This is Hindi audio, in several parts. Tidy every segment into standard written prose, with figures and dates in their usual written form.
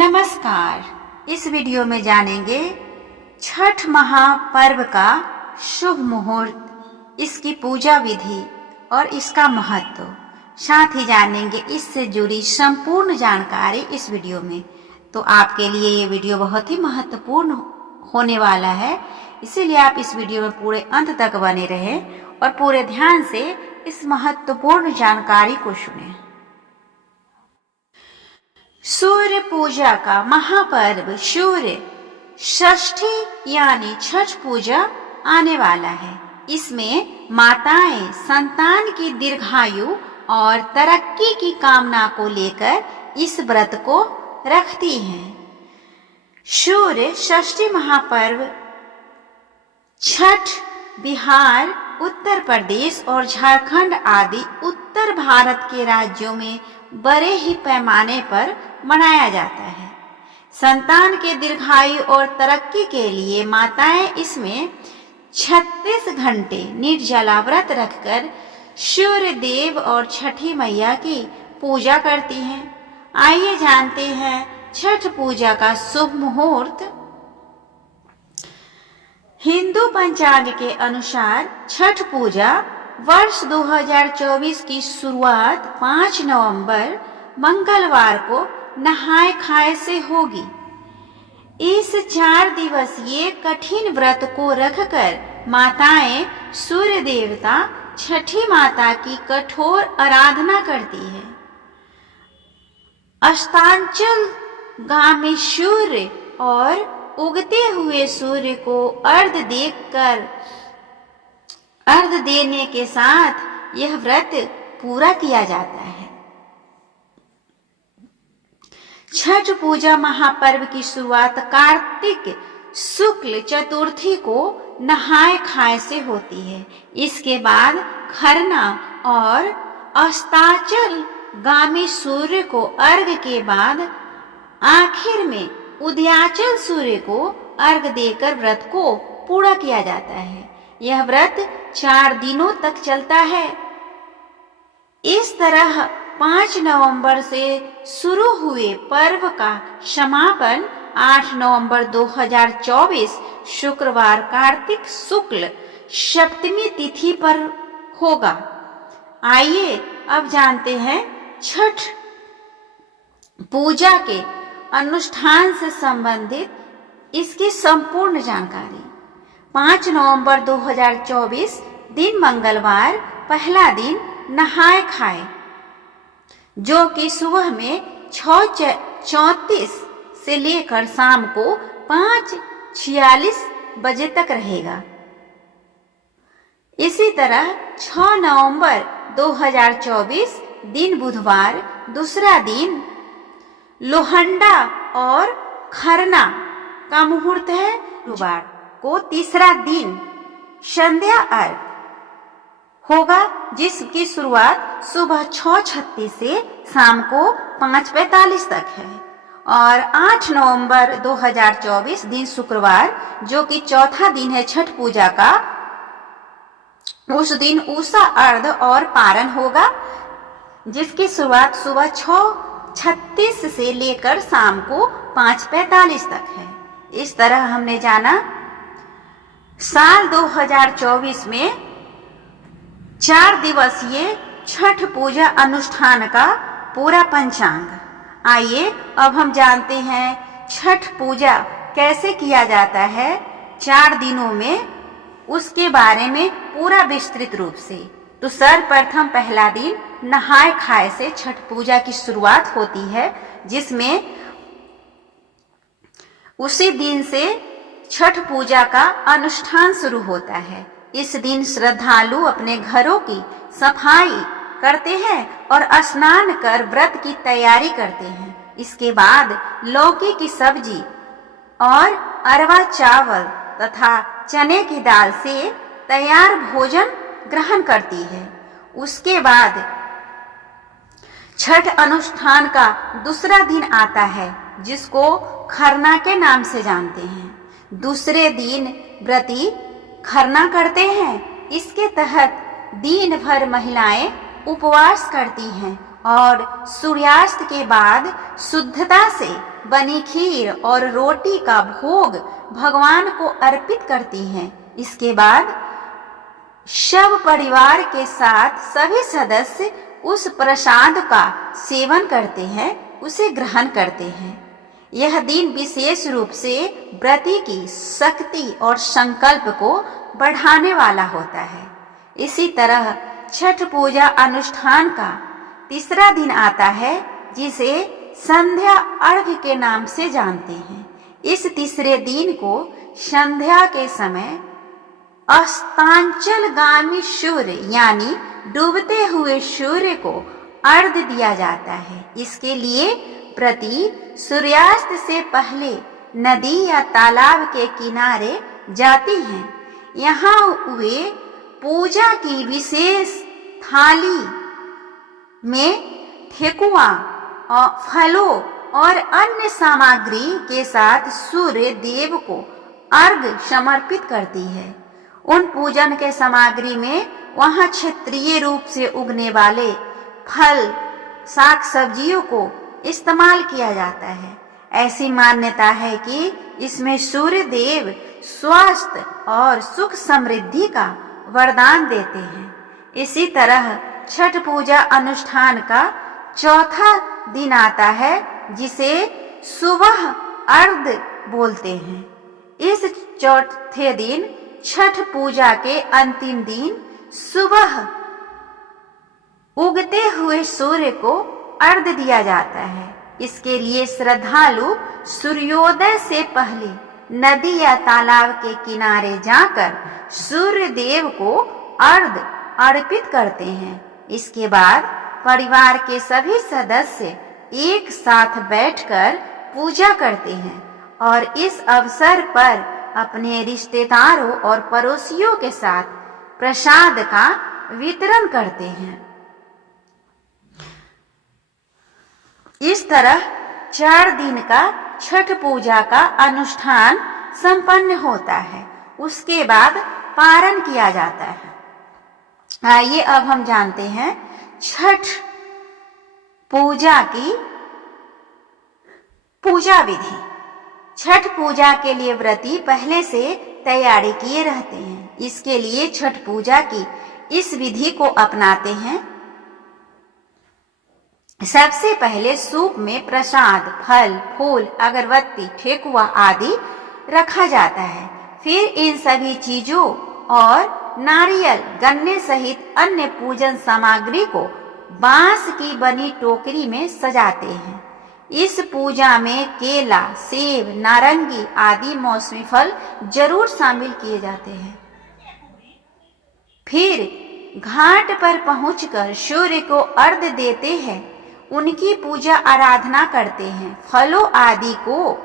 नमस्कार। इस वीडियो में जानेंगे छठ महापर्व का शुभ मुहूर्त, इसकी पूजा विधि और इसका महत्व। साथ ही जानेंगे इससे जुड़ी संपूर्ण जानकारी इस वीडियो में। तो आपके लिए ये वीडियो बहुत ही महत्वपूर्ण होने वाला है, इसीलिए आप इस वीडियो में पूरे अंत तक बने रहें और पूरे ध्यान से इस महत्वपूर्ण जानकारी को सुनें। सूर्य पूजा का महापर्व सूर्य षष्ठी यानी छठ पूजा आने वाला है। इसमें माताएं संतान की दीर्घायु और तरक्की की कामना को लेकर इस व्रत को रखती हैं। सूर्य षष्ठी महापर्व छठ बिहार, उत्तर प्रदेश और झारखंड आदि उत्तर भारत के राज्यों में बड़े ही पैमाने पर मनाया जाता है। संतान के दीर्घायु और तरक्की के लिए माताएं इसमें 36 घंटे निर्जला व्रत रखकर सूर्य देव और छठी मैया की पूजा करती हैं। आइए जानते हैं छठ पूजा का शुभ मुहूर्त। हिंदू पंचांग के अनुसार छठ पूजा वर्ष 2024 की शुरुआत 5 नवंबर मंगलवार को नहाय खाए से होगी। इस 4 दिवसीय कठिन व्रत को रखकर माताएं सूर्य देवता छठी माता की कठोर आराधना करती है। अस्तांचल गामी सूर्य और उगते हुए सूर्य को अर्घ देने के साथ यह व्रत पूरा किया जाता है। छठ पूजा महापर्व की शुरुआत कार्तिक शुक्ल चतुर्थी को नहाय खाए से होती है। इसके बाद खरना और अस्ताचल गामी सूर्य को अर्घ के बाद आखिर में उदयाचल सूर्य को अर्घ देकर व्रत को पूरा किया जाता है। यह व्रत 4 दिनों तक चलता है। इस तरह 5 नवंबर से शुरू हुए पर्व का समापन 8 नवंबर 2024 शुक्रवार कार्तिक शुक्ल सप्तमी तिथि पर होगा। आइए अब जानते हैं छठ पूजा के अनुष्ठान से संबंधित इसकी संपूर्ण जानकारी। 5 नवंबर 2024 दिन मंगलवार, पहला दिन नहाय खाए, जो कि सुबह में 6:34 से लेकर शाम को 5:46 बजे तक रहेगा। इसी तरह 6 नवंबर 2024 दिन बुधवार, दूसरा दिन लोहंडा और खरना का मुहूर्त है। गुरुवार को तीसरा दिन संध्या अर्घ होगा, जिसकी शुरुआत सुबह 6:36 से शाम को 5:45 तक है। और 8 नवंबर 2024 दिन शुक्रवार, जो कि चौथा दिन है छठ पूजा का, उस दिन उषा अर्घ और पारण होगा, जिसकी शुरुआत सुबह 6:36 से लेकर शाम को 5:45 तक है। इस तरह हमने जाना साल 2024 में 4 दिवसीय छठ पूजा अनुष्ठान का पूरा पंचांग। आइए अब हम जानते हैं छठ पूजा कैसे किया जाता है 4 दिनों में, उसके बारे में पूरा विस्तृत रूप से। तो सर्वप्रथम पहला दिन नहाय खाए से छठ पूजा की शुरुआत होती है, जिसमें उसी दिन से छठ पूजा का अनुष्ठान शुरू होता है। इस दिन श्रद्धालु अपने घरों की सफाई करते हैं और स्नान कर व्रत की तैयारी करते हैं। इसके बाद लौकी की सब्जी और अरवा चावल तथा चने की दाल से तैयार भोजन ग्रहण करती है। उसके बाद छठ अनुष्ठान का दूसरा दिन आता है, जिसको खरना के नाम से जानते हैं। दूसरे दिन व्रती खरना करते हैं। इसके तहत दिन भर महिलाएं उपवास करती हैं और सूर्यास्त के बाद शुद्धता से बनी खीर और रोटी का भोग भगवान को अर्पित करती हैं। इसके बाद सब परिवार के साथ सभी सदस्य उस प्रसाद का सेवन करते हैं, उसे ग्रहण करते हैं। यह दिन विशेष रूप से व्रती की शक्ति और संकल्प को बढ़ाने वाला होता है। इसी तरह छठ पूजा अनुष्ठान का तीसरा दिन आता है, जिसे संध्या अर्घ्य के नाम से जानते हैं। इस तीसरे दिन को संध्या के समय अस्तांचलगामी सूर्य यानी डूबते हुए सूर्य को अर्घ्य दिया जाता है। इसके लिए व्रती सूर्यास्त से पहले नदी या तालाब के किनारे जाती हैं। यहाँ वे पूजा की विशेष थाली में ठेकुआ और फलों और अन्य सामग्री के साथ सूर्य देव को अर्घ्य समर्पित करती है। उन पूजन के सामग्री में वहाँ क्षेत्रीय रूप से उगने वाले फल, साग सब्जियों को इस्तेमाल किया जाता है। ऐसी मान्यता है कि इसमें सूर्य देव स्वास्थ्य और सुख समृद्धि का वरदान देते हैं। इसी तरह छठ पूजा अनुष्ठान का चौथा दिन आता है, जिसे सुबह अर्घ्य बोलते हैं। इस चौथे दिन छठ पूजा के अंतिम दिन सुबह उगते हुए सूर्य को अर्घ्य दिया जाता है। इसके लिए श्रद्धालु सूर्योदय से पहले नदी या तालाब के किनारे जाकर सूर्य देव को अर्घ्य अर्पित करते हैं। इसके बाद परिवार के सभी सदस्य एक साथ बैठकर पूजा करते हैं और इस अवसर पर अपने रिश्तेदारों और पड़ोसियों के साथ प्रसाद का वितरण करते हैं। इस तरह 4 दिन का छठ पूजा का अनुष्ठान संपन्न होता है। उसके बाद पारण किया जाता है। आइए अब हम जानते हैं छठ पूजा की पूजा विधि। छठ पूजा के लिए व्रती पहले से तैयारी किए रहते हैं। इसके लिए छठ पूजा की इस विधि को अपनाते हैं। सबसे पहले सूप में प्रसाद, फल, फूल, अगरबत्ती, ठेकुआ आदि रखा जाता है। फिर इन सभी चीजों और नारियल, गन्ने सहित अन्य पूजन सामग्री को बांस की बनी टोकरी में सजाते हैं। इस पूजा में केला, सेब, नारंगी आदि मौसमी फल जरूर शामिल किए जाते हैं। फिर घाट पर पहुंचकर सूर्य को अर्घ्य देते हैं, उनकी पूजा आराधना करते हैं, फलों आदि को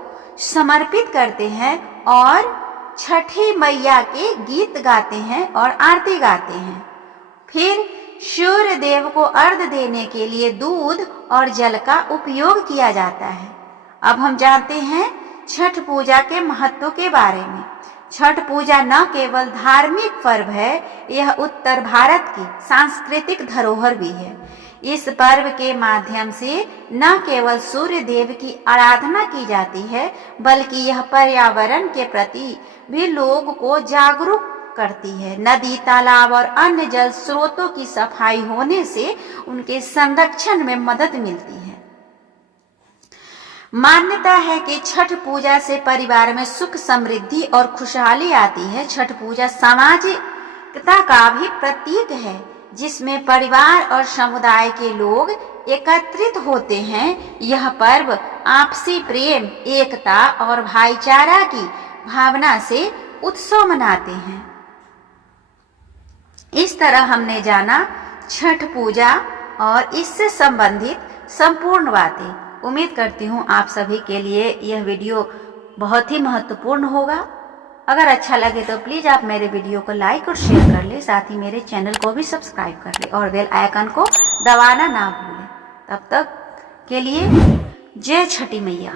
समर्पित करते हैं और छठी मैया के गीत गाते हैं और आरती गाते हैं। फिर सूर्य देव को अर्घ्य देने के लिए दूध और जल का उपयोग किया जाता है। अब हम जानते हैं छठ पूजा के महत्व के बारे में। छठ पूजा न केवल धार्मिक पर्व है, यह उत्तर भारत की सांस्कृतिक धरोहर भी है। इस पर्व के माध्यम से न केवल सूर्य देव की आराधना की जाती है, बल्कि यह पर्यावरण के प्रति भी लोग को जागरूक करती है। नदी, तालाब और अन्य जल स्रोतों की सफाई होने से उनके संरक्षण में मदद मिलती है। मान्यता है कि छठ पूजा से परिवार में सुख, समृद्धि और खुशहाली आती है। छठ पूजा सामाजिकता का भी प्रतीक है, जिसमें परिवार और समुदाय के लोग एकत्रित होते हैं। यह पर्व आपसी प्रेम, एकता और भाईचारा की भावना से उत्सव मनाते हैं। इस तरह हमने जाना छठ पूजा और इससे संबंधित संपूर्ण बातें। उम्मीद करती हूँ आप सभी के लिए यह वीडियो बहुत ही महत्वपूर्ण होगा। अगर अच्छा लगे तो प्लीज़ आप मेरे वीडियो को लाइक और शेयर कर ले, साथ ही मेरे चैनल को भी सब्सक्राइब कर ले और बेल आइकन को दबाना ना भूलें। तब तक के लिए जय छठी मैया।